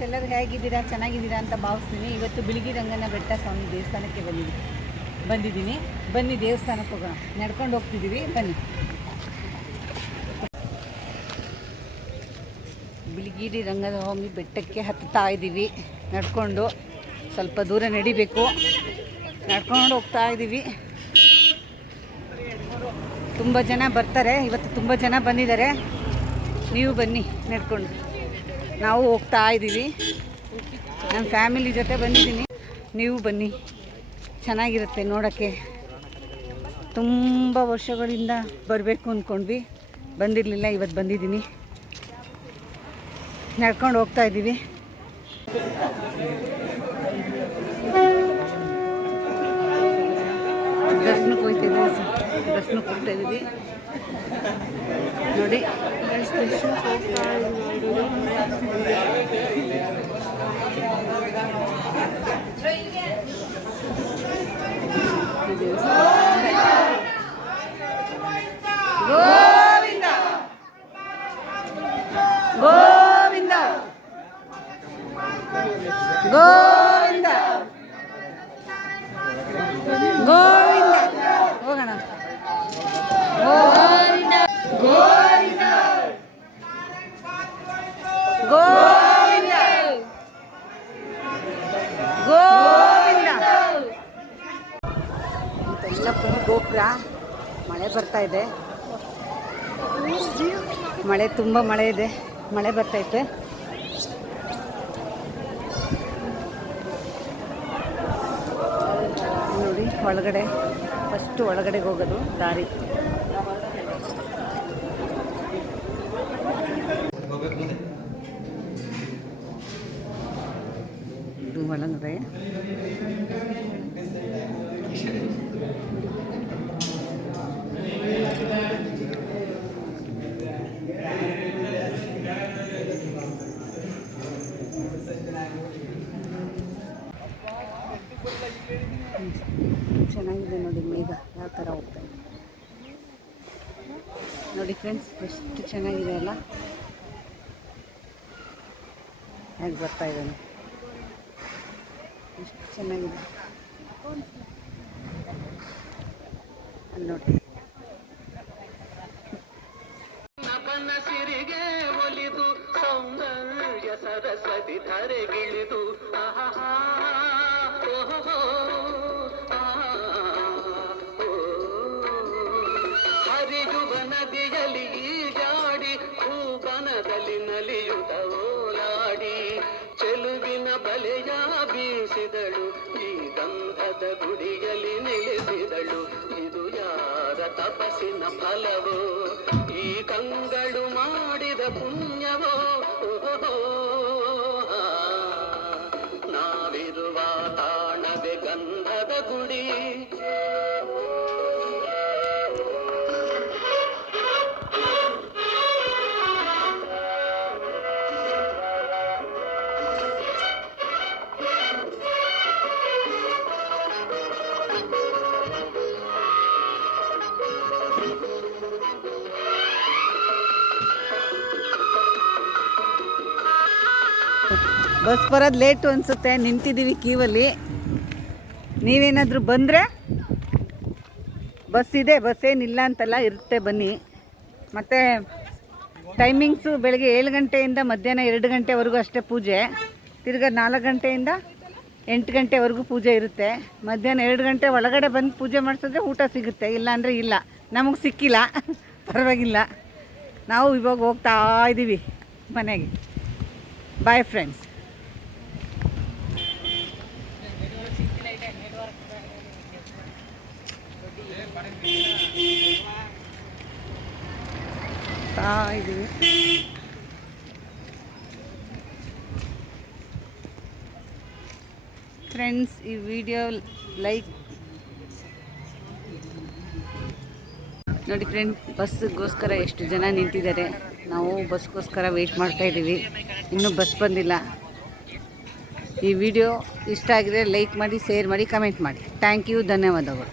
Friends, ಎಲ್ಲರೂ ಹೇಗಿದ್ದೀರಾ? ಚೆನ್ನಾಗಿದ್ದೀರಾ ಅಂತ ಭಾವಿಸ್ತೀನಿ. ಇವತ್ತು ಬಿಳಿಗಿರಂಗನ ಬೆಟ್ಟ ಸ್ವಾಮಿ ದೇವಸ್ಥಾನಕ್ಕೆ ಬಂದಿದ್ದೀನಿ. ಬನ್ನಿ ದೇವಸ್ಥಾನಕ್ಕೆ ಹೋಗೋಣ. ನಡ್ಕೊಂಡು ಹೋಗ್ತಿದ್ದೀವಿ, ಬನ್ನಿ. ಬಿಳಿಗಿರಿ ರಂಗಸ್ವಾಮಿ ಬೆಟ್ಟಕ್ಕೆ ಹತ್ತುತ್ತಾ ಇದ್ದೀವಿ. ನಡ್ಕೊಂಡು ಸ್ವಲ್ಪ ದೂರ ನಡಿಬೇಕು. ನಡ್ಕೊಂಡು ಹೋಗ್ತಾ ಇದ್ದೀವಿ. ತುಂಬ ಜನ ಬರ್ತಾರೆ ಇವತ್ತು, ತುಂಬ ಜನ ಬಂದಿದ್ದಾರೆ. ನೀವು ಬನ್ನಿ ನಡ್ಕೊಂಡು. ನಾವು ಹೋಗ್ತಾ ಇದ್ದೀವಿ. ನನ್ನ ಫ್ಯಾಮಿಲಿ ಜೊತೆ ಬಂದಿದ್ದೀನಿ. ನೀವು ಬನ್ನಿ, ಚೆನ್ನಾಗಿರುತ್ತೆ ನೋಡೋಕ್ಕೆ. ತುಂಬ ವರ್ಷಗಳಿಂದ ಬರಬೇಕು ಅಂದ್ಕೊಂಡ್ವಿ, ಬಂದಿರಲಿಲ್ಲ. ಇವತ್ತು ಬಂದಿದ್ದೀನಿ. ನಡ್ಕೊಂಡು ಹೋಗ್ತಾ ಇದ್ದೀವಿ. ದರ್ಶನಕ್ಕೆ ಹೋಗ್ತಿದ್ದೀವಿ. ದರ್ಶನಕ್ಕೆ ಹೋಗ್ತಾ ಇದ್ದೀವಿ ನೋಡಿ. ದರ್ಶನಕ್ಕೆ ಹೋಗ್ತಾ ಗೋವಿಂದ ಗೋವಿಂದ ಗೋವಿಂದ ಗೋವಿಂದ. ಹೋಗೋಣ. ಗೋವಿಂದ ಗೋವಿಂದ ಗೋವಿಂದ ಗೋವಿಂದ. ಇದೆಲ್ಲ ಫುಲ್ ಗೋಪುರ. ಮಳೆ ಬರ್ತಾ ಇದೆ. ಮಳೆ, ತುಂಬ ಮಳೆ ಇದೆ. ಮಳೆ ಬರ್ತೈತೆ. ನೋಡಿ ಒಳಗಡೆ, ಫಸ್ಟು ಒಳಗಡೆಗೆ ಹೋಗೋದು ದಾರಿ. ಇದು ಒಳಗಡೆ. ಚೆನ್ನಾಗಿದೆ ನೋಡಿ ಮೇಘ ಯಾವ ಥರ ಹೋಗ್ತಾ ಇದೆ ನೋಡಿ ಫ್ರೆಂಡ್ಸ್. ಎಷ್ಟು ಚೆನ್ನಾಗಿದೆ ಅಲ್ಲ, ಹೇಗೆ ಬರ್ತಾ ಇದ್ದಾನೆ, ಎಷ್ಟು ಚೆನ್ನಾಗಿದೆ ಅಲ್ಲಿ ನೋಡಿ. ಸಿರಿಗೆ ಒಲಿದು ಸೌಂದರ್ಯ ಸರಸ್ವತಿ ಧರೆಗಿಳಿದು ಹರಿಯುವ ನದಿಯಲ್ಲಿ ಜಾಡಿ ಭೂಬನದಲ್ಲಿ ನಲಿಯುತ್ತ ಓಲಾಡಿ ಚೆಲುವಿನ ಬಲೆಯ ಬೀಸಿದಳು, ಈ ಗಂಧದ ಗುಡಿಯಲ್ಲಿ ನೆಲೆಸಿದಳು. ಇದು ಯಾರ ತಪಸ್ಸಿನ ಫಲವೋ, ಈ ಕಂಗಳು ಮಾಡಿದ ಪುಣ್ಯವೋ. ನಾವಿರುವ ತಾಣವೇ ಗಂಧದ ಗುಡಿ. ಬಸ್ ಬರೋದು ಲೇಟು ಅನಿಸುತ್ತೆ. ನಿಂತಿದ್ದೀವಿ ಕ್ಯೂವಲ್ಲಿ. ನೀವೇನಾದರೂ ಬಂದರೆ ಬಸ್ ಇದೆ, ಬಸ್ ಏನಿಲ್ಲ ಅಂತಲ್ಲ, ಇರುತ್ತೆ, ಬನ್ನಿ. ಮತ್ತು ಟೈಮಿಂಗ್ಸು ಬೆಳಗ್ಗೆ 7 ಗಂಟೆಯಿಂದ ಮಧ್ಯಾಹ್ನ 2 ಗಂಟೆವರೆಗೂ ಅಷ್ಟೇ ಪೂಜೆ. ತಿರ್ಗಾ 4 ಗಂಟೆಯಿಂದ 8 ಗಂಟೆವರೆಗೂ ಪೂಜೆ ಇರುತ್ತೆ. ಮಧ್ಯಾಹ್ನ 2 ಗಂಟೆ ಒಳಗಡೆ ಬಂದು ಪೂಜೆ ಮಾಡಿಸಿದ್ರೆ ಊಟ ಸಿಗುತ್ತೆ, ಇಲ್ಲಾಂದರೆ ಇಲ್ಲ. ನಮಗೆ ಸಿಕ್ಕಿಲ್ಲ, ಪರವಾಗಿಲ್ಲ. ನಾವು ಇವಾಗ ಹೋಗ್ತಾ ಇದ್ದೀವಿ ಮನೆಗೆ. Bye friends. ಇದ್ದೀವಿ ಫ್ರೆಂಡ್ಸ್. ಈ ವಿಡಿಯೋ ಲೈಕ್ ನೋಡಿ ಫ್ರೆಂಡ್. ಬಸ್ಗೋಸ್ಕರ ಎಷ್ಟು ಜನ ನಿಂತಿದ್ದಾರೆ. ನಾವು ಬಸ್ಗೋಸ್ಕರ ವೆಯ್ಟ್ ಮಾಡ್ತಾ ಇದ್ದೀವಿ. ಇನ್ನೂ ಬಸ್ ಬಂದಿಲ್ಲ. ಈ ವಿಡಿಯೋ ಇಷ್ಟ ಆಗಿದ್ರೆ ಲೈಕ್ ಮಾಡಿ, ಶೇರ್ ಮಾಡಿ, ಕಮೆಂಟ್ ಮಾಡಿ. ಥ್ಯಾಂಕ್ ಯು, ಧನ್ಯವಾದಗಳು.